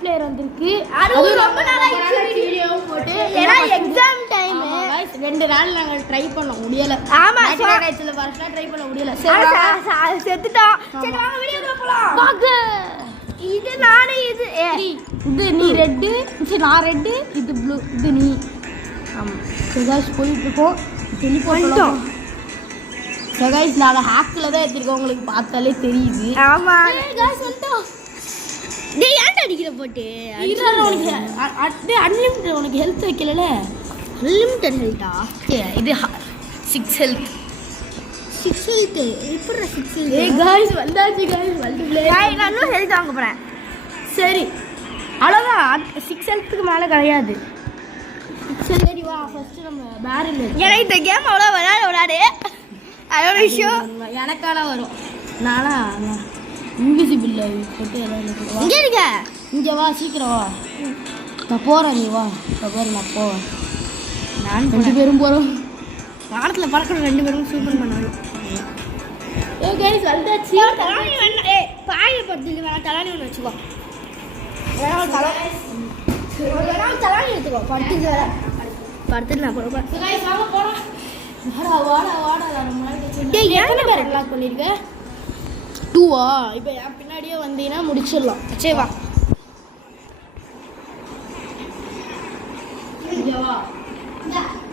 Multiplayer வந்திருக்கு. அது ரொம்ப நாளா வீடியோ போட்டு ஏன்னா எக்ஸாம் டைம் गाइस 2 நாள் நாங்க ட்ரை பண்ண முடியல. ஆமா சாய்ஸ்ல வரல ட்ரை பண்ண முடியல. சரி செத்துட்டோம். சரி வாங்க வீடியோக்குள்ள போலாம். வாங்க. இது நானே இது நீ ரெட் சரி நான் ரெட் இது ப்ளூ இது நீ. ஆமா சரி गाइस போயிட்டு இருக்கோம். டெலிபோர்ட் गाइस நாங்க ஹேக்ல தான் ஏத்திருக்கோம். உங்களுக்கு பார்த்தாலே தெரியுது. ஆமா गाइस வந்துட்டோம். டேய் ஏன்டா அடிக்கிற போட்டு இல்ல உனக்கு அன்லிமிட்டட் உனக்கு ஹெல்த் வைக்கலல அன்லிமிட்டட் ஹெல்த்தா இது 6 ஹெல்த் 6 ஹெல்த் இப்பற 6 ஹெல்த் ஏய் गाइस வந்தாச்சு गाइस மல்டிப்ளேயர் நான் இன்னும் ஹெல்த் வாங்க போறேன். சரி அவ்வளவுதான் 6 ஹெல்த்துக்கு மேல கிடையாது. சரி வா ஃபர்ஸ்ட் நம்ம பேரல் எனக்கு இந்த கேம் அவ்வளவு விளையாடு அதோட விஷயம் எனக்கான வரும். நானா இன்விசிபிள் போட்டு எங்கே இருக்க இங்கே வா சீக்கிரம் வா நான் போகிறேன் நீ வா பாரு நான் போவேன். நான் 2 பேரும் போகிறோம் வானத்தில் பறக்கணும் 2 பேரும் சூப்பர் பண்ணணும். ஏ கைஸ் வந்தாச்சு தலானி வேணா ஏ பாயை படுத்துக்கு வேணா தலானி ஒன்று வச்சுக்கோ தலானி எடுத்துக்கோ படுத்துக்கு வேற படுத்துட்டு நான் போகிறேன். கைஸ் வாங்க போகிறோம். வாடா வாடா நம்ம டேய் எத்தனை பேர் லாக் பண்ணிருக்க 2ஆ இப்போ என் பின்னாடியே வந்தீங்கன்னா முடிச்சிடலாம். சரி வா இங்கே வா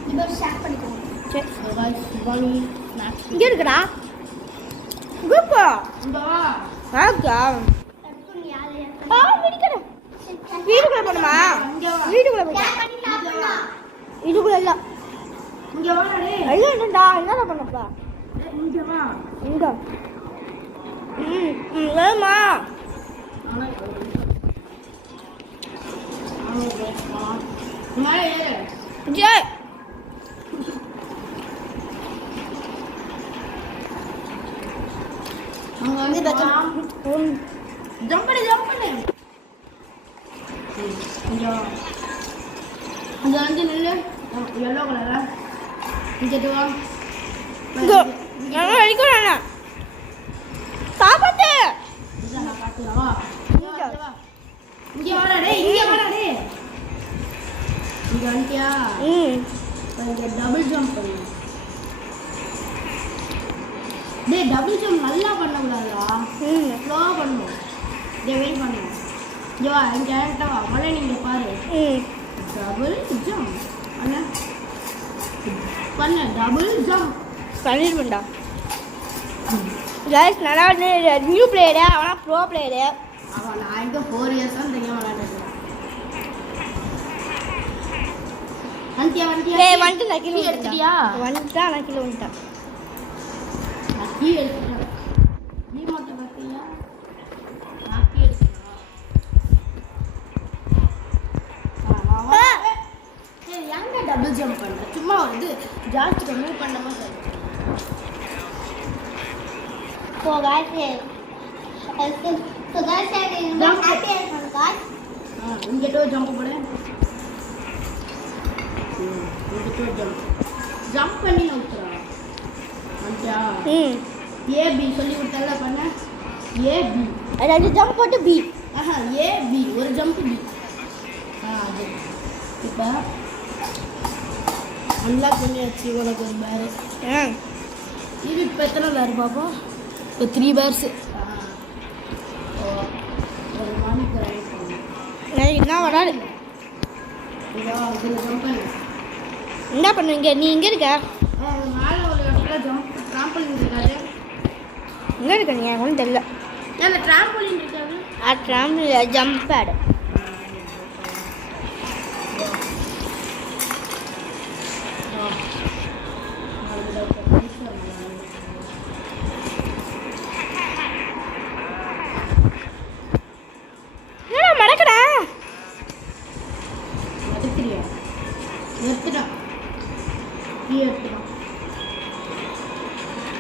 இந்த ஷேர் பண்ணிக்கோ. சரி गाइस வாங்க ஸ்நாக்ஸ் இங்க இருக்குடா குப்பா இங்க வா வாங்க மிடிக்கற வீடுக்குள்ள போணுமா வீடுக்குள்ள போடா வீடுக்குள்ள இல்ல இங்க வாடா டேய் ஐயா என்னடா என்னடா பண்ணப்பா இங்க வா இங்க ஏமா மேலே ஏறு ஜெய் அங்க வந்து ஜம்ப் பண்ணு இங்க அங்க வந்து நில்லு yellow கலரா இங்க வா இங்க நான் அடிக்கறேன் சாப்பாடு இங்க நான் காட்டுவா இங்க வாடா டேய் இங்க வாடா டேய் இங்க வந்துட்டியா இங்க டபுள் ஜம்ப் பண்ணு டேய் டபுள் ஜம்ப் நல்லா பண்ண கூடாதுடா ஸ்லோவா பண்ணு டேய் வெயிட் பண்ணு இங்க வா இங்க டேரக்டா வா மலை நீங்க பாரு டபுள் ஜம்ப் அண்ணா பண்ணு டபுள் ஜம்ப் பண்ணிடுடா गाइस நானா நியூ பிளேயர் அவனா ப்ரோ பிளேயர் அவன் நான் இங்க 4 இயர்ஸ் தான் தெரியும் விளையாடுறேன். வண்டியா டேய் வண்டி நான் கீழ எடுத்துட்டியா வண்டியா நான் கீழ வந்துட்டேன் நான் கீழ எடுத்துட்டேன் நீ மட்டும் பாத்தியா நான் கீழ எடுத்துட்டேன் ஏய் எங்க டபுள் ஜம்ப் பண்ண சும்மா வந்து ஜாஸ்தி மூவ் பண்ணாம சரி. So guys, so guys, I'm happy and guys. इनके तो jump पड़े. इनके तो jump करनी ना उतरा. अच्छा. ये B सोली उतरला पड़ना. ये B. अरे जो jump पड़े B. हाँ ये B और jump B. हाँ जी. इतना. अनलॉक करनी अच्छी वाला कर बाहर. हाँ. ये भी कितना बार पापा? तो 3 बार्स என்ன வராது என்ன பண்ணுவீங்க நீ இங்கே இருக்க மேலே ஒரு இடத்துல ட்ராம்பலின் இருக்காது எங்கே இருக்க நீ ஒன்றும் தெரியல அந்த ட்ராம்பலின் இருக்காது ட்ராம்பலின் ஜம்ப் பேடு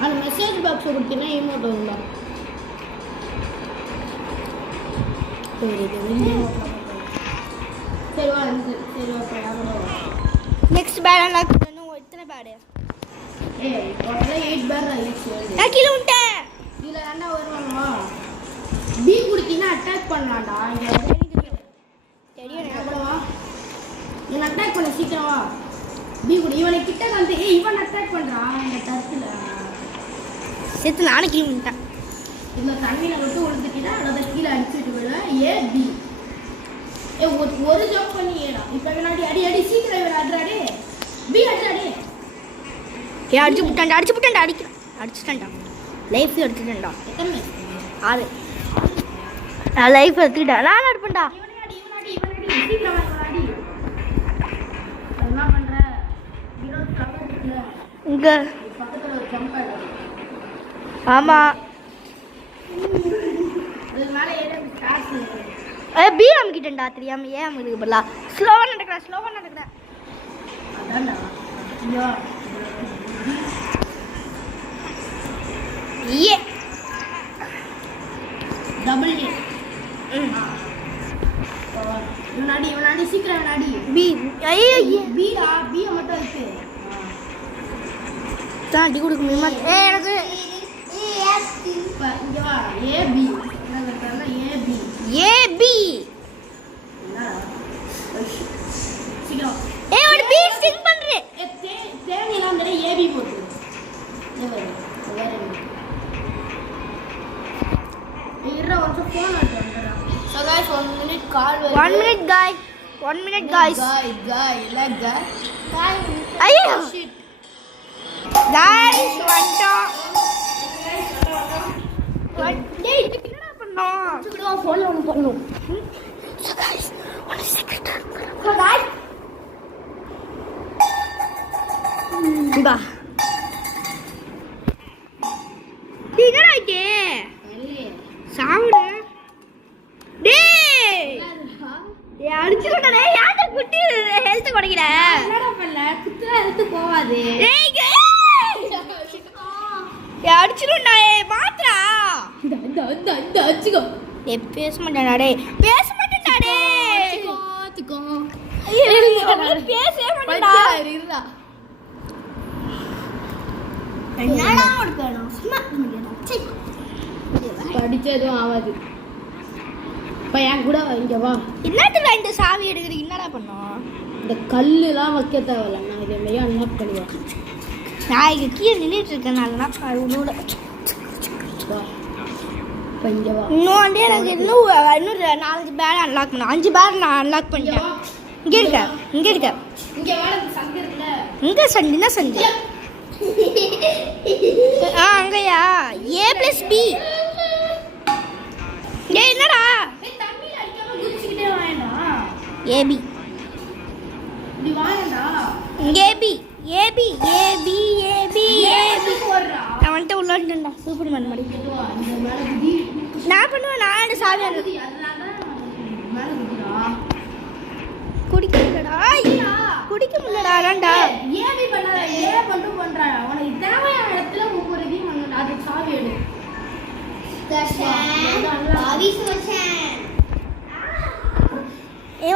அந்த மெசேஜ் பாக்ஸ் கொடுத்தீங்கன்னா ஈமோட் வரும்ல சரி வா சரி நெக்ஸ்ட் பேட் அன்லாக் பண்ணனும் எத்தனை பேட் ஏய் டோட்டலா 8 பேட் ஆயிடுச்சு நான் கீழ விட்டேன் கீழ தான்டா வருவாங்க பி குடுத்தீனா அட்டாக் பண்ணலாம்டா இங்க இவன் அட்டாக் பண்ண சீக்கிரம் வா பி கூட இவனை கிட்ட வந்து இவன் அட்டாக் பண்றான் இந்த டர்த்துல செத்து நானே கீழே விட்டேன் இந்த தண்ணியில விட்டு விழுந்துட்டீங்கன்னா அதை கீழே அடிச்சுட்டு விடுவேன் ஏ பி ஒரு ஜம்ப் பண்ணி ஏடா இப்போ வினாடி அடி அடி சீக்கிரம் இவன் அடிறாடே பி அடிறாடே ஏ அடிச்சுட்டான்டா அடிச்சுட்டான்டா லைஃப் எடுத்துட்டேன்டா எத்தனை 6 நான் லைஃப் எடுத்துட்டேன் நான் அடிப்பேன்டா என்ன பண்ற இங்க பக்கத்துல ஒரு ஜம்ப் ஆமா அது மேல ஏறி ஸ்டார்ட் பி அமுக்கிட்டேன்டா தெரியாம ஏன் அமுக்கு பரல ஸ்லோவா நடக்கற அதான்டா ஏ டபுள் ஏ இவனாடி சீக்கிரம் இவனாடி பி ஐயோ பிடா பி மட்டும் இருக்கு தாண்டி கொடுக்க முடியுமா எனக்கு இங்க வா ஏ பி ஏ பி சீக்கிரம் ஒரு பி ஸ்டிங் பண்றே தேனிலாம் அந்த ஏ பி போடு So guys, 1 minute call. 1 minute guys. 1 minute guys. Guy, like that. Guy. Ayyo. Shit. Guys, what? Hey, என்ன பண்ணோம்? சுடுவா போன்ல ஒன்னு பண்ணோம். So guys, one second. So guys. பா. என்னடா இது? சாவுடா. டேய். அடிச்சுடா டேய். யார குட்டி ஹெல்த் குடிக்கற? என்னடா பண்ணல? குத்துற ஹெல்த் போவாது. டேய். அடிச்சுடா ஏய் மாத்ரா. இந்த அடிச்சுக்கோ. ஏய் பேச மாட்டேடா டேய். பேச மாட்டேடா டேய். அடிச்சுக்கோ. ஐயோ பேசவே மாட்டேடா. இருடா. என்னடா ஓடுறோம்? சும்மா நிக்கடா. படிச்சதும் ஆவாது. பையன் கூட இங்க வா. என்னத்துக்கு இந்த சாவி எடுக்குறீங்க? என்னடா பண்ணோம்? இந்த கல்லுலாம் வைக்க தேவையில்ல. நான் இதை மெய்யா அன்லாக் பண்ணுவேன். நான் இங்க கீழே நின்னுட்டு இருக்கேன். நான் உன்னோட இங்க வா. இன்னும் எனக்கு இன்னும் 4 பேர் அன்லாக் பண்ண 5 பேர் நான் அன்லாக் பண்ணிட்டேன். இங்க இருக்க. இங்க வேற சங்கு இருக்குல. இங்க சங்கு என்ன சங்கு? அங்கயா A + B. ஏய் என்னடா? ஏய் தண்ணில அடிக்காம குதிச்சிட்டே வாயேடா. AB. நீ வாயேடா. AB போறா. நான் வந்து உள்ள வந்துட்டேன்டா. சூப்பர்மேன் மாதிரி. இந்த மேல குதி. நான் பண்ணுவேன். நான் சாவி அதுல மேல குதிடா. குடிக்கடா. ஐயா குடிக்க முடியலடா ராண்டா. AB பண்ணாத. ஏ மட்டும் பண்றா. உனக்கு தேவையான இடத்துல ஒவ்வொரு இதையும் பண்ணடா. அது சாவி எடு.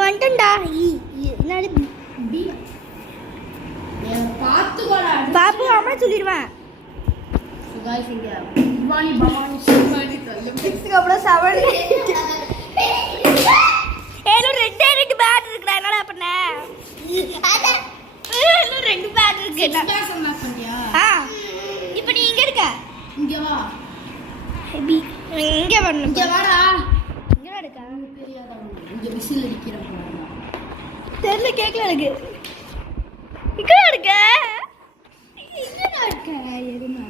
வந்துட்டா என்னது பி பார்த்து போடா பாப்பு அம்மா சொல்லிடுவேன். சுகாய் சிங்க பவானி சிவானி தல்ல அப்புறம் சவன் ஏலோ ரெண்டு பேட் இருக்குடா. என்னடா பண்ண? ஏலோ 2 பேட் இருக்கு. என்ன சொன்னா பண்ணியா? இப்போ நீ இங்க இருக்க. இங்க வா. பி இங்க வரணும். இங்க வாடா. இங்க நடக்க தெரியாதா? இங்க விசில் அடிக்கிறேன். தெரியல கேக்கல எனக்கு. இங்க நடக்க. எதுனா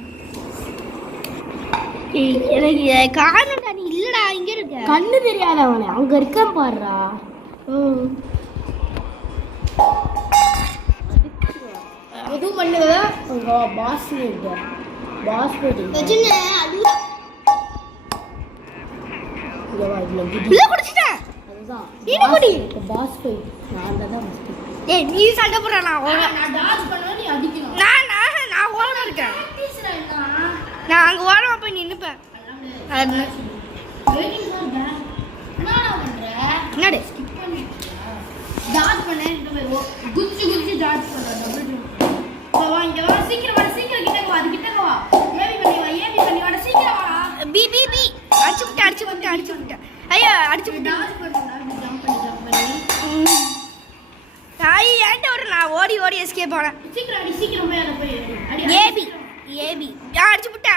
எனக்கு காணடா. நீ இல்லடா இங்க இருக்க. கண்ணு தெரியாத அவனே. அங்க இருக்க பாருடா. எதுவும் பண்ணுவா? உங்க பாஸ் இருக்கு. பாஸ் போடி. வெஜ்ஜே அதுதான். இல்ல குடிச்சிட்டேன். அதுதான். நீ குடி. பாஸ் போய் நான் தான் மஸ்தி. ஏய் நீ சண்டை போடுற. நான் டான்ஸ் பண்ணா நீ அடிக்கணும். நான் ஓட இருக்கேன். நான் அங்க ஓரமா போய் நின்னுப்பேன். அது வெயிட்டிங் பண்ணடா. என்னடா பண்ற? என்னடா ஸ்கிப் பண்ணி டான்ஸ் பண்ணே. குச்சி டான்ஸ் பண்ற. Double jump. வா இங்க வா. சீக்கிரம் கிட்ட வா. அது கிட்ட வா. ஏபி பண்ணி வாடா. சீக்கிரம் வாடா. பி அடிச்சு விட்டு ஐயோ அடிச்சு விட்டு டான்ஸ் பண்ணடா. ஜம்ப் பண்ணி எஸ்கேப் ஆனேன். சீக்கிரம் அடி, சீக்கிரம் போய் அத போய் அடி. ஏபி ஏபி அடிச்சு புட்டா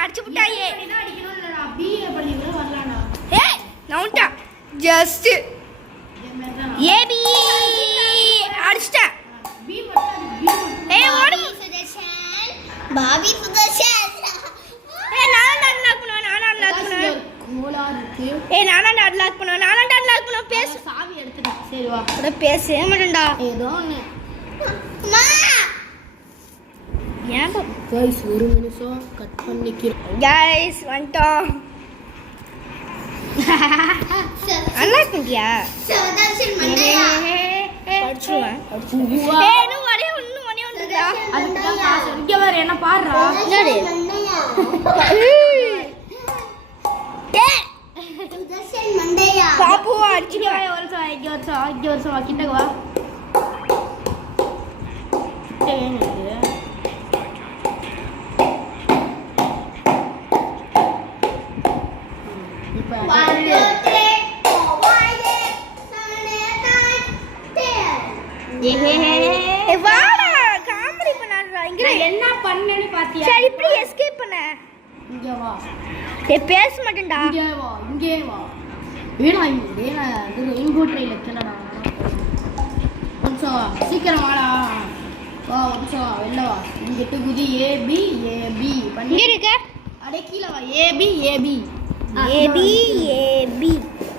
ஏ இதான் அடிக்கணும் இல்லடா. பிஏ படிங்க வரலாம்டா. ஏய் நவுண்டா ஜஸ்ட் ஏபி அடிச்சிட்டேன். பி மட்டும் பி. ஏய் ஓடு சுதர்ஷன் பாபி சுதர்ஷன் ஏய் நானா அன்லாக் பண்ணுவேன். கோலா இருக்கு. ஏய் நானா அன்லாக் பண்ணுவேன். பேசு. சாவி எடுத்துட்டேன். சரி வா. அட பேசவே மாட்டேன்டா. ஏதோ ஒண்ணு. அம்மா ஏன் गाइस ஒரு நிமிஷம் கட் பண்ணிக்கிறேன். गाइस வந்துட்டோம். அன்லாக் பண்ணியா? சுதர்ஷன் மண்டையா படிச்சுவேன். வா. ஏய் இன்னும் ஒரே ஒன்றுடா. அதுக்கு தான் காசு. இங்க வர என்ன பாருடா. என்னடி? மண்டையா ஏய் சுதர்ஷன் மண்டையா பாப்புவா அடிச்சுடுவா. இங்க வருஷம் வா கிட்டக்கு வா. கிட்ட ஏங்க இப்ப 1 2 3 4 5 6 7 8 ஏய் வாடா காமெடி பண்ணாதடா. இங்க நான் என்ன பண்ணேன்னு பாத்தியா? சரி இப்படி எஸ்கேப் பண்ண. இங்க வா. ஏய் பேச மாட்டேன்டா. இங்கே வா. ஏடா இது ரெயின்போ ட்ரெயில கேளடா. கொஞ்சம் வா. சீக்கிரம் வாடா. வா கொஞ்சம் வா. வெளில வா. இங்கிட்டு குதி ஏபி பண்ணி. இங்க இருக்க அடே கீழ வா. ஏபி ஏபி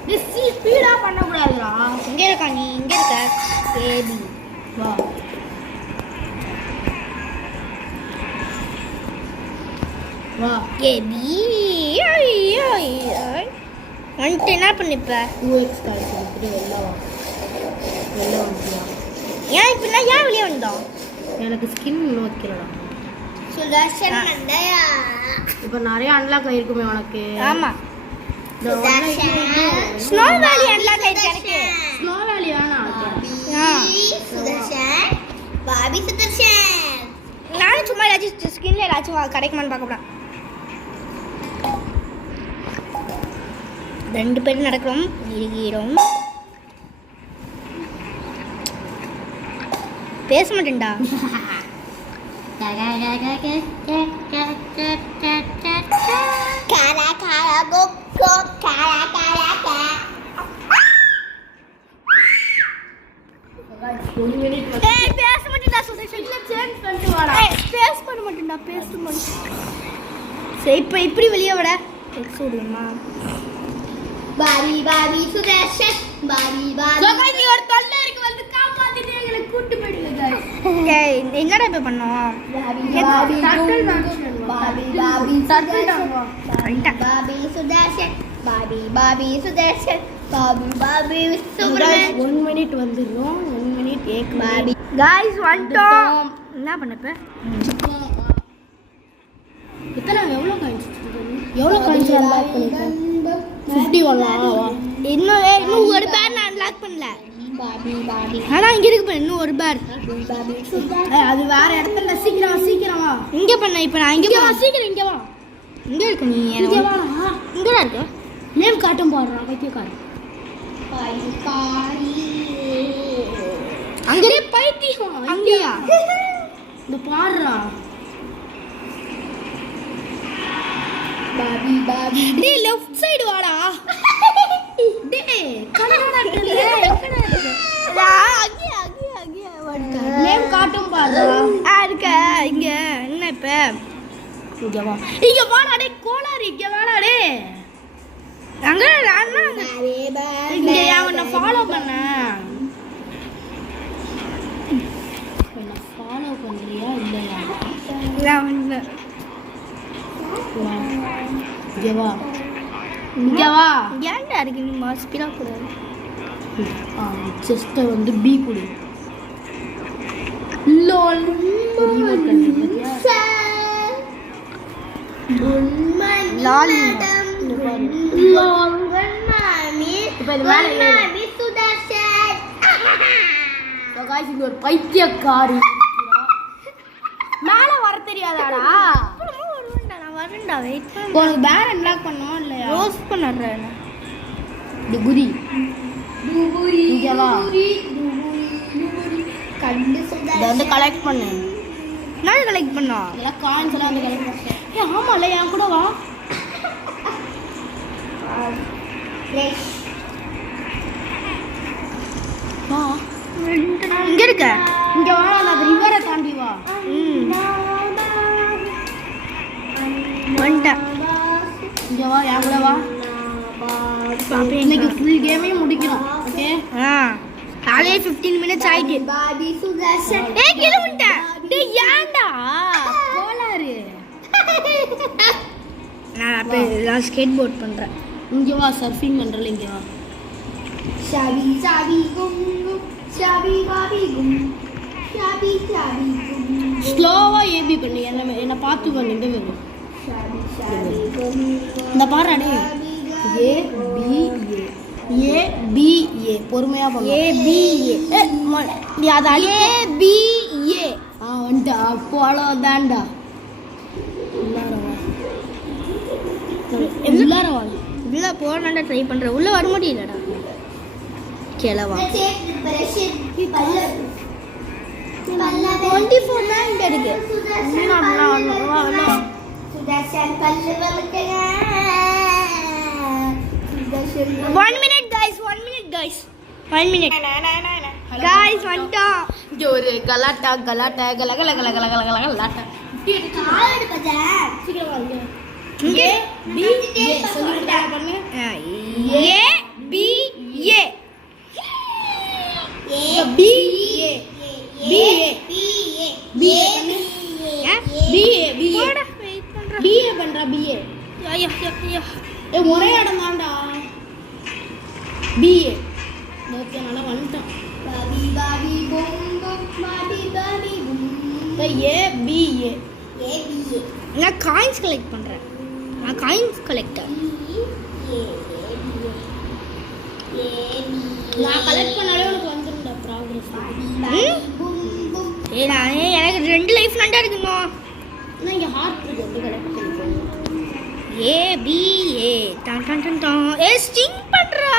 திஸ் ஸ்பீடா பண்ண கூடாதுடா. இங்க இருக்க நீ இங்க இருக்க ஏபி வா. வா. ஏபி வந்துட்டு என்ன பண்ணிப்ப? 2x காய்ச்சி இப்படி வெளில வா. வெளில வந்துயா. ஏன் இப்ப ஏன் வெளியே வந்தோம்? எனக்கு ஸ்கின் இன்னும் வைக்கலடா. சுதர்ஷன் மண்டையா இப்போ நிறைய அன்லாக் ஆயிருக்குமே உனக்கு. ஆமா சுதர்ஷன் ஸ்னோ வேலி அன்லாக் ஆயிடுச்சு எனக்கு. ஸ்னோ வேலி வேணாம். சுதர்ஷன் பாபி சுதர்ஷன் நானும் சும்மா ஏதாச்சும் ஸ்கின்ல ஏதாச்சும் கிடைக்குமான்னு பார்க்க போறேன். 2 பேரும் நடக்கிறோம் இருக்கிறோம். பேச மாட்டேன்டா. காரா காரா கொக்கோ காரா காரா கா ஏய் பேச மாட்டேன்டா சுதர்ஷன். சேஞ்ச் பண்ணிட்டு வாடா. ஏய் பேச பண்ண மாட்டேன்டா. பேச மாட்டேன். சரி இப்போ இப்படி வெளியே விட எக்ஸ் ஓடுமா? பாபி சுதர்ஷன் பாபி நீ ஒரு தொல்லை இருக்கு வந்து காப்பாத்திட்டு எங்களை கூட்டி போயிடுங்க guys. ஏய் என்னடா இப்ப பண்ணோம்? டர்ட்டில் மேன்ஷன் வா. டர்ட்டில் வா. பாபி சுதர்ஷன் பாபி சுதர்ஷன் பாபி சுப்ரமன் 1 மினிட் வந்துரும். 1 மினிட் एक பாபி गाइस வந்துட்டோம். என்ன பண்ணப்ப? எத்தனை எவ்வளவு காயின்ஸ் அன்லாக் பண்ணிருக்க? 51 வா. இன்னும் ஒரு பேர் நான் அன்லாக் பண்ணல. பாபி ஆனா இங்க இருக்கு பாரு இன்னும் ஒரு பேர். பாபி சுதர்ஷன் அது வேற இடத்துல. சீக்கிரம் வா. இங்க பண்ண இப்ப நான் இங்க இங்க வா. சீக்கிரம் இங்க வா. இங்க இருக்கு நீ இங்க வா. இங்க தான் இருக்கு. நேம் காட்டும் போடுறா பைத்தியக்காரன். பாரி அங்கவே பைத்தியம். அங்கயா? இந்த பாடுறா. பாபி டேய் லெஃப்ட் சைடு வாடா. டேய் கண்ணாடத்துல எங்கடா இருக்கு? அங்கயா வந்து. நேம் காட்டும் பாடுறா. இருக்க இங்க என்ன இப்ப? இங்க வா. இங்க வாடா டேய் கோளாரி. இங்க வாடா டேய். அங்க நான் இங்க அவனை ஃபாலோ பண்ண. என்ன ஃபாலோ பண்றியா இல்லையா? வந்து வா. இங்க வா. இங்க வா. ஏன்டா இருக்கு நீ மாஸ்பிரா கூடாது. செஸ்ட வந்து பி குடு. Lol remote control. லாலி இப்ப இது மேல ஏறு. சுதர்ஷன் So guys இங்க ஒரு பைத்தியக்காரி இருக்கிறா. மேல வர தெரியாதாடா? நான் வரேன்டா வெயிட் பண்ணு. உனக்கு பேர் அன்லாக் பண்ணனும் இல்லையா? ரோஸ் பண்ணறேன். இது குதி. இங்க வா. கண்டு சுதர்ஷன் இதை வந்து கலெக்ட் பண்ணு. நான் கலெக்ட் பண்ணா இதெல்லாம் காயின்ஸ் எல்லாம் வந்து கலெக்ட் பண்ணு. ஏ ஆமாம்ல, என் கூட வா. வா இங்க இருக்க. இங்க வா, அந்த ரிவரை தாண்டி வா. வந்துட்டேன். இங்க வா, என் கூட வா. இன்னைக்கு ஃபுல் கேமையும் முடிக்கணும். ஓகே காலையே 15 மினிட்ஸ் ஆயிட்டு. பாபி சுதர்ஷன். ஏய் கீழ வந்துட்டேன். டேய் ஏன்டா கோளாறு. நான் அப்படியே ஸ்கேட் போர்ட் பண்றேன். இங்க வா, சர்ஃபிங் பண்றல. இங்க வா. ஷாபி ஷாபி கும் கும் ஷாபி பாபி கும் ஷாபி ஷாபி கும் ஸ்லோவா ஏபி பண்ணு. என்ன பார்த்து பண்ணிட்டு வரும். ஷாபி ஷாபி கும் இந்த பாரு அடே. ஏ பி ஏ பி ஏ பொறுமையா பண்ணு. ஏ பி ஏ நீ அத ஏ பி ஏ வந்துட்டா. அப்போ அவ்வளோதான்டா. உள்ளார வா. உள்ள போறேன்டா ட்ரை பண்றேன். உள்ள வர முடியலடா. கேளவா பிரஷர் பல்ல 24 தான் இங்க இருக்கு. சுதர்ஷன் பல்ல வளர்க்கங்க. Sudarshan 1 minute guys, 1 minute guys, 1 minute guys. வந்துட்டோம். இங்க ஒரு கலாட்டா கலாட்டா கல கல கல கல கல கல கலாட்டா. கால் எடுக்கத சீக்கிரம் வா. இங்க இங்க பி ஏ சொல்லிட்டா பண்ணு. ஏ B A A B A B A B A B A பண்ணு. பி ஏ பி ஏ போடா வெயிட் பண்றேன். பி ஏ பண்றா. பி ஏ ஐயா ஐயா ஏ ஒரே இடம் தான்டா. பி ஏ ஓகே, நல்லா வந்துட்டோம். பாபி பாபி கும் கும் பாபி பாபி கும் ஏ B A A B A நான் காயின்ஸ் கலெக்ட் பண்றேன். நான் காயின்ஸ் கலெக்டர். நான் கலெக்ட் பண்ணாலே உனக்கு வந்துரும்டா ப்ராக்ரஸ். ஏய் நானே எனக்கு 2 லைஃப் நண்டா இருக்குமா. நான் இங்க ஹார்ட் இருக்கு. அப்படி கலெக்ட் பண்ணிக்கோங்க. ஏ B A done done done done. A sting பண்றா.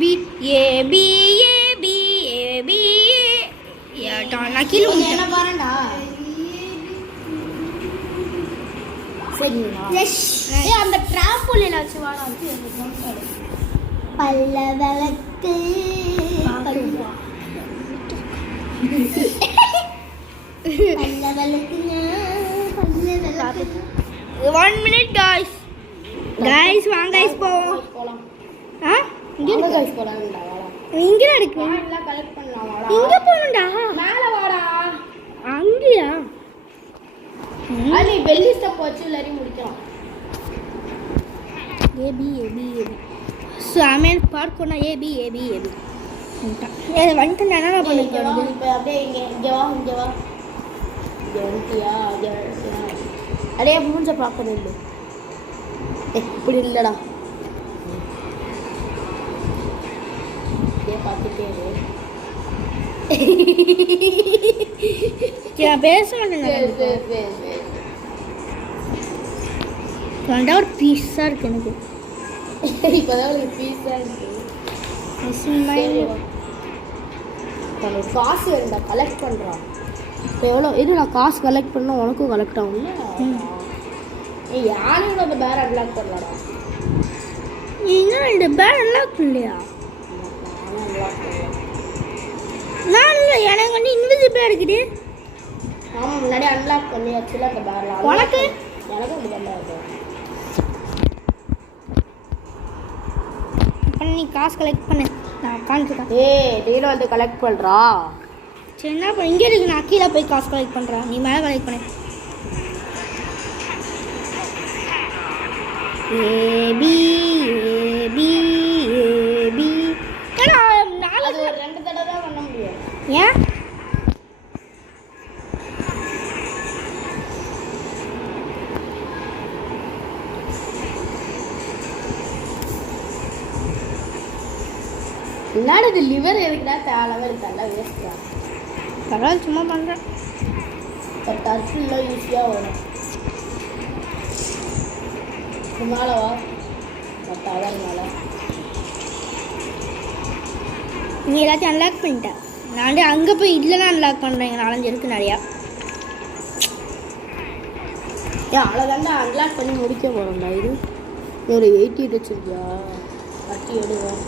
B A B A B A B A ton. நான் கீழ என்ன வந்துட்டேன். பாருடா. சரிங்களா? ஏய் அந்த ட்ராம்போலின் வச்சு வாடா. பல்ல வளர்த்து பல்ல வளர்க்குங்க பல்ல வளர்க்குங்க 1 minute guys. guys வாங்க guys போவோம். போலாம். இங்க இங்க இருக்கு. கைஸ் போலாம்டா. வாடா. இங்க இருக்கு. எல்லாம் கலெக்ட் பண்ணலாம். வாடா. இங்க போணும்டா. மேல வாடா. அங்கயா? நீ வெள்ளி ஸ்டெப் வச்சு எல்லாரையும் முடிக்கலாம். ஏ B A B A B. சாமேன் park பண்ணா ஏ B A B A B. ஏ வந்துட்டு நான் என்ன இங்க வா. பண்ணுறது? இப்போ அப்படியே இங்க வா. இங்க வா. இங்க வந்துட்டியா? இங்க வந்துட்டியா? அடே மூஞ்ச பார்க்கணும் இல்லை. இப்படி இல்லைடா. அப்படியே பார்த்துட்டே இரு. நான் பேச மாட்டேன். ஒரு பீஸா இருக்கு எனக்கு. இப்போதான் ஒரு பீஸா இருக்கு. உனக்கு காசு வேணும்டா. கலெக்ட் பண்ணுறான். இப்போ எவ்வளோ இது நான் காசு கலெக்ட் பண்ணால் உனக்கும் கலெக்ட் ஆகும்ல. ஏய் யாரும் அந்த பேர் அன்லாக் பண்ணலாடா. இன்னும் 2 பேர் அன்லாக் இல்லையா? நானும் அன்லாக் பண்ணலாம். நான் இல்லை, எனக்கு வந்து இன்விசிபிளாக இருக்குது. ஆமாம், முன்னாடி அன்லாக் பண்ணியாச்சுல அந்த பேரில். உனக்கு? எனக்கும் அப்படி தான் இருக்கும். அப்போ நீ காசு கலெக்ட் பண்ணு. நான் காமிச்சுட்டேன். ஏய் டெய்லி வந்து கலெக்ட் பண்ணுறா. சரி என்ன இப்போ இங்கே இருக்கு. நான் கீழே போய் காசு கலெக்ட் பண்ணுறேன். நீ மேலே கலெக்ட் பண்ணு. A B A B A B. ஏன்னா அது ஒரு 2 தடவை தான் பண்ண முடியும். ஏன்? என்னடா இது லிவர் எதுக்குடா தேவை இருக்கல வேஸ்ட்டா. பரவாயில்ல சும்மா பண்ணுறேன். டர்ஃபில் ஈஸியாக வரும். மேலே வா. அதான் மேலே நீ எல்லாத்தையும் அன்லாக் பண்ணிட்ட. நான் வந்து அங்கே போய் இல்லைன்னா அன்லாக் பண்ணுறேன். 4-5 இருக்குது நிறையா. அவ்வளோதாண்டா அன்லாக் பண்ணி முடிக்க போகிறோம்டா. இது ஒரு 80 வச்சுருக்கியா? கட்டி எடுவேன்,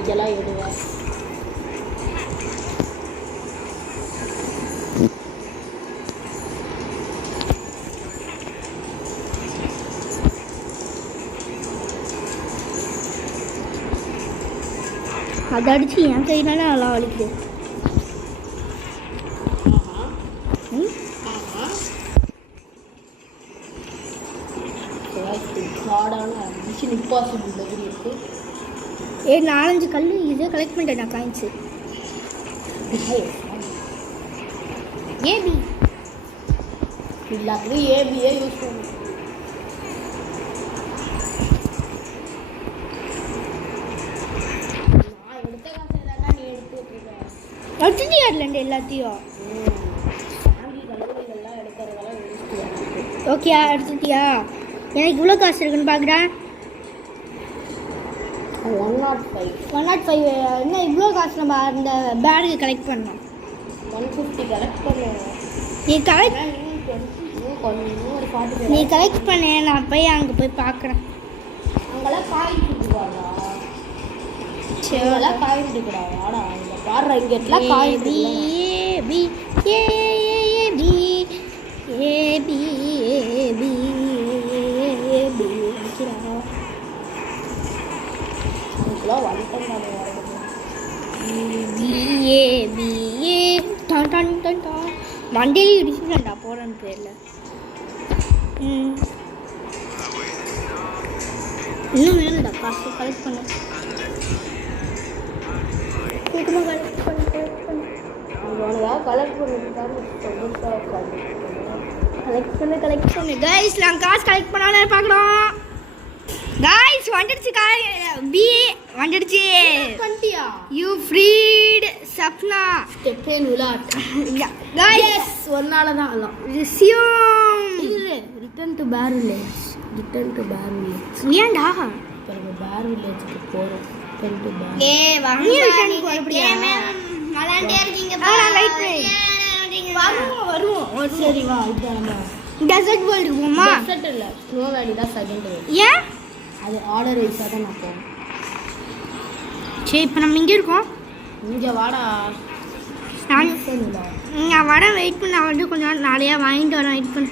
இதெல்லாம் எடுவேன். அதை அடித்து என் கையினால நல்லா வலிக்குது. மிஷின் இம்பாசிபிள் மாதிரி இருக்குது. 4-5 கல் இதே கலெக்ட் பண்ணிட்டேன் நான் காயின்ஸு. ஏபி எல்லாத்துக்கும் ஏபியே யூஸ் பண்ணும். நான் எடுத்த காசு எல்லாம் நீ எடுத்து வச்சுருக்கேன். எடுத்துட்டியார்லேண்டு எல்லாத்தையும். இதெல்லாம் எடுக்கிறதெல்லாம் எடுத்து. ஓகேயா, எடுத்துட்டியா? எனக்கு இவ்வளோ காசு இருக்குன்னு பார்க்குறேன். 105 என்ன இவ்வளோ காசு நம்ம அந்த பேடுக்கு கலெக்ட் பண்ணோம். 150 கலெக்ட் பண்ணுவோம். நீ கலெக்ட் நீ கலெக்ட் பண்ண, நான் போய் அங்கே போய் பார்க்குறேன். அங்கெல்லாம் காயின் கொடுக்குறாடா. சரிலாம் காயின் கொடுக்குறா. வாடா இங்கே பாடுற இங்கே எல்லாம் coin A B A B A B A B A B நினைக்கிறா. அதுக்குலாம் வந்துட்டோம் நான் வரது. மண்டேலி இடிச்சுடா போகிறேன்னு பேரில். இன்னும் வேணும்டா காசு கலெக்ட் பண்ண. கலெக்ட் பண்ணு கைஸ். நாங்கள் காசு கலெக்ட் பண்ணாலும் பார்க்குறோம். கைஸ் வந்துடுச்சு. பி வந்துடுச்சு. பண்ணிட்டியா? You freed Sapna Stephen Vlad. Guys ஒன்னால தான் எல்லாம். Resume. Return to bear village. ஏன்டா பேர் வில்லேஜுக்கு போகிறோம். ரிட்டர்ன் டு பேர். வருவோம். சரி வா. இப்போ டெசர்ட் வேர்ல்டு போமா? டெசர்ட் இல்லை, ஸ்னோ வேலி தான் செகண்ட். ஏன்? அது ஆர்டர் வைஸாக தான் நான் போவேன். சரி இப்போ நம்ம இங்கே இருக்கோம். இங்கே வாடா. நான் வர வெயிட் பண்ண. நான் வந்து கொஞ்சம் நிறையா வாங்கிட்டு வரேன். வெயிட் பண்ண.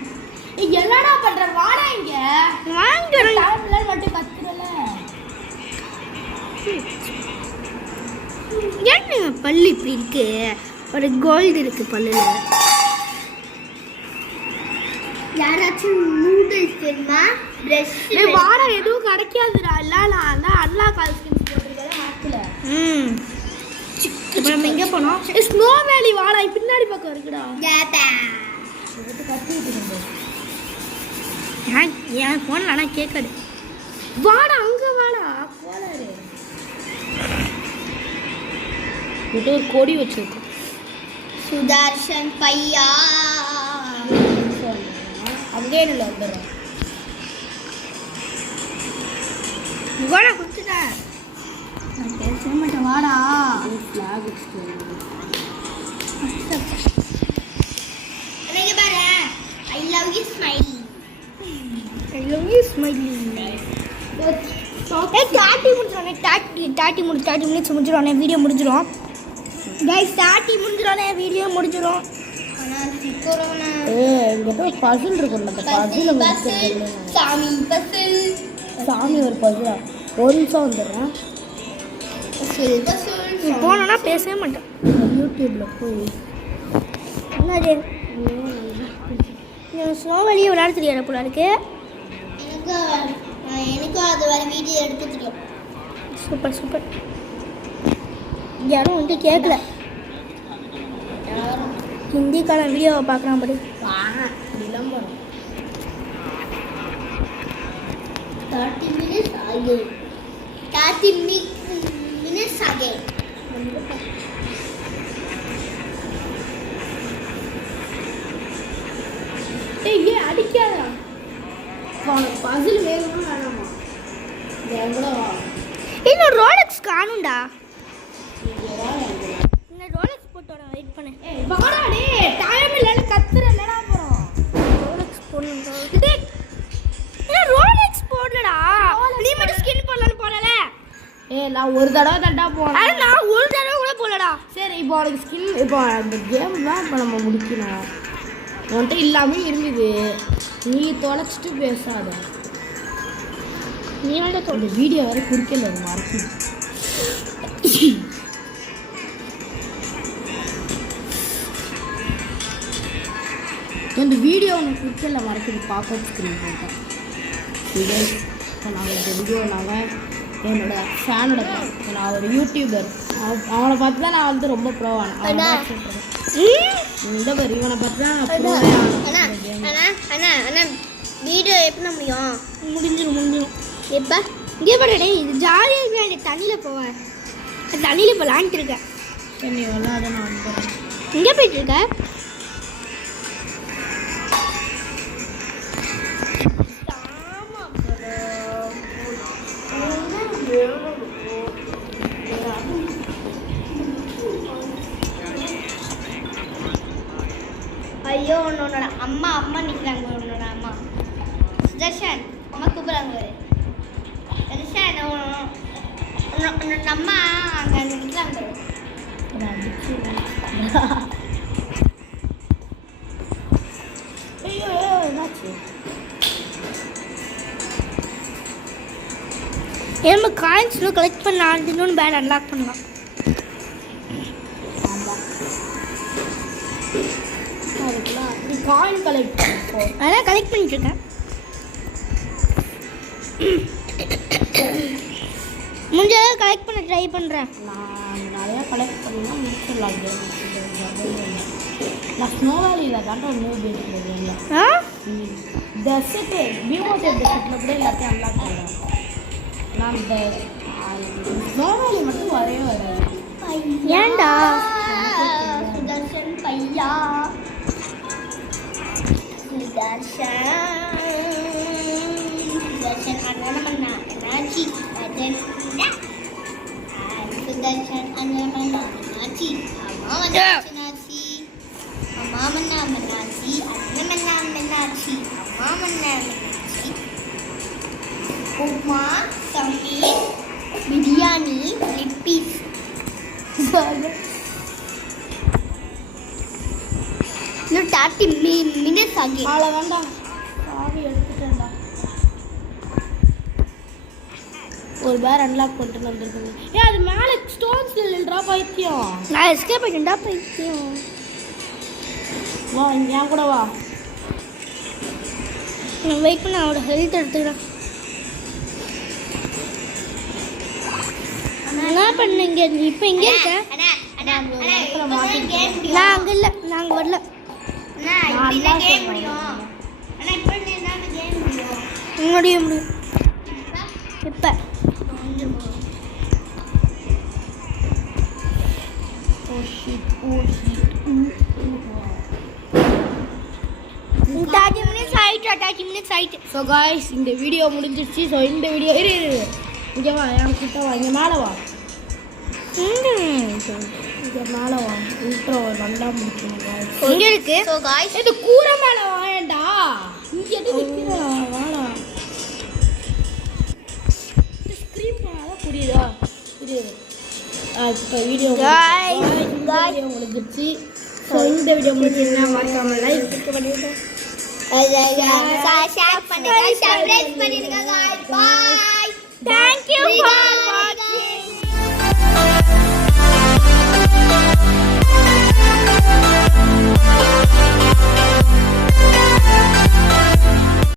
என்னடா பண்ற? வாடா இங்க. வாங்கிட்டு வரேன். டைம்ல மட்டும் கத்துறல. ஏன் பல்லு இப்படி இருக்கு? ஒரு கோல்டு இருக்கு பல்லுல. யாராச்சும் நூடுல்ஸ் தெரியுமா? பிரஷ் வாடா எதுவும் கிடைக்காதுடா. இல்ல நான் தான் அண்ணா கால் ஸ்கின் போட்டுருக்கேன் ஹாஸ்டல்ல. இப்போ நம்ம எங்கே போனோம்? ஸ்னோ வேலி. வாடா பின்னாடி பக்கம் இருக்குடா. கேட்டா கத்திட்டு இருந்தேன். என் ஃபோன் ஆனால் கேட்காது. வாடா அங்க வாடா. கோளாறு. இது ஒரு கொடி வச்சிருக்கு. சுதர்ஷன் பையா. அங்கே இல்லை வந்துடுறேன். வாடா கொடுத்துட்டேன். நான் பேச மாட்டேன். வாடா. ஃப்ளாக் எனக்கு பாரு. I love you smiley. I love you smiley. டாட்டி மினிட்ஸ் முடிஞ்சிடும். வீடியோ முடிஞ்சிடும் கைஸ். டாட்டி முடிஞ்சிடும். வீடியோ முடிஞ்சிடும். ஆனால் சீக்கிரம் இங்கே போய் பசில் இருக்கும். அந்த பசில் சாமி பசில். சாமி ஒரு பசிலா. ஒரு நிமிஷம் வந்துடுறேன். போனோன்னா பேசவே மாட்டேன். யூடியூப்பில் போய் என்னது ஸ்னோ வெளியே விளையாட தெரியாத போல இருக்கு. எனக்கும் அது வர வீடியோ எடுத்து தெரியும். சூப்பர். யாரும் வந்து கேட்கல. ஹிந்திக்கான வீடியோவை பார்க்கலாம் படி. விளம்பரம் 30 minutes again. 30 minutes again. ஏன் அடிக்காதா? பசில் வேணுமா வேணாமா? எவ்வளோ இன்னும் ரோலக்ஸ் காணும்டா. போனேன். அட நான் ஒரு தடவை கூட போலடா. சரி இப்போ உனக்கு ஸ்கின் இப்போ அந்த கேம் தான் இப்போ நம்ம முடிக்கணும். உன்கிட்ட இல்லாமே இருந்தது, நீ தொலைச்சிட்டு பேசாத. நீ வந்து இந்த வீடியோ வேற குறுக்கல மறக்கு. இந்த வீடியோ உனக்கு குறுக்கல மறக்குது. பாப்பப் ஸ்க்ரீன் போட்டேன். இப்போ நாங்கள் இந்த வீடியோ நாங்கள் என்னோட ஃபேனோட நான் ஒரு யூடியூபர், அவனை பார்த்து தான் நான் வந்து ரொம்ப ப்ரோவானேன். இந்த மாதிரி இவனை பார்த்து தான் நான் ப்ரோவே ஆனேன். வீடியோ எப்போ முடியும்? முடிஞ்சிடும். எப்போ இங்கே பாடே இது ஜாலியாக இருக்கேன். தண்ணியில் போவேன், தண்ணியில் இப்போ விளாண்டுட்டு இருக்கேன். சரி நீ விளாட நான் வந்துடுறேன். எங்கே போயிட்டு இருக்க? ஐயோ உன்னோட அம்மா நிற்கிறாங்க. உன்னோட அம்மா சுதர்ஷன் அம்மா கூப்பிட்றாங்க. சுதர்ஷன் உன்னோட அம்மா அங்கே நிற்கிறாங்க. ஐயோ என்னாச்சு? நம்ம காயின்ஸ் கலெக்ட் பண்ணலாம், இன்னொன்று பேட் அன்லாக் பண்ணலாம். நீ காயின் கலெக்ட் பண்ணோ? அதான் கலெக்ட் பண்ணிட்டு இருக்கேன். முடிஞ்சளவு கலெக்ட் பண்ண ட்ரை பண்ணுறேன். நான் நிறையா கலெக்ட் பண்ணினா முடிச்சிடலாம். நான் ஸ்னோ வேலியில் தாண்டா நியூ பேசுகிறது இல்லை. டெசர்ட்டு பியூமோட்டர் டெசர்ட்டில் கூட எல்லாத்தையும் அன்லாக் பண்ணுறேன். நான் இந்த ஸ்னோ வேலி மட்டும் வரவே வராது. ஏன்டா? சுதர்ஷன் பையா சுதர்ஷன் அண்ணமண்ணா என்னாச்சி சுதர்ஷன் அண்ணமண்ணா என்னாச்சி அம்மா மன்னாச்சி அம்மா மன்னா மன்னாச்சி அண்ணமண்ணா மன்னாச்சி அம்மா மன்னா மன்னாச்சி உப்மா சமீர் பிரியாணி லிப்பீஸ் இன்னும் 30 minutes ஆகி அவ்வளோ வேண்டாம். சாவி எடுத்துட்டேன்டா. ஒரு பேர் அன்லாக் பண்ணிட்டு வந்துருக்குங்க. ஏன் அது மேலே ஸ்டோன்ஸில் இல்லைன்றா பைத்தியம். நான் எஸ்கேப் ஆகிட்டேன்டா பைத்தியம். வா இங்கே என் கூட வா. வெயிட் பண்ண அவனோட ஹெல்த் எடுத்துக்கிறேன். என்ன பண்ணீங்க இப்போ இங்கே இருக்கேன்? நான் அங்கே இல்லை, நாங்கள் வரல. முடியும் இப்போ ஸோ காய்ஸ் இந்த வீடியோ முடிஞ்சிருச்சு. ஸோ இந்த வீடியோ இரு இங்கே வா, என் கிட்ட வா, இங்கே மேலே வா, இங்கே மேலே வா. இன்ட்ரோ நல்லா முடிக்கணும். எங்கே இருக்கு? So guys, இது கூரை மேலே வாயண்டா. இங்கே எது நிற்கிற வாடா. ஸ்க்ரீன் பண்ணாதான் புரியுதா? புரியுது. இப்போ வீடியோ முடிஞ்சிருச்சு. ஸோ இந்த வீடியோ முடிச்சிருந்தா மறக்காம லைக் பண்ணிடுங்க, share பண்ணுங்க, subscribe பண்ணிடுங்க guys. Bye. Thank you for watching.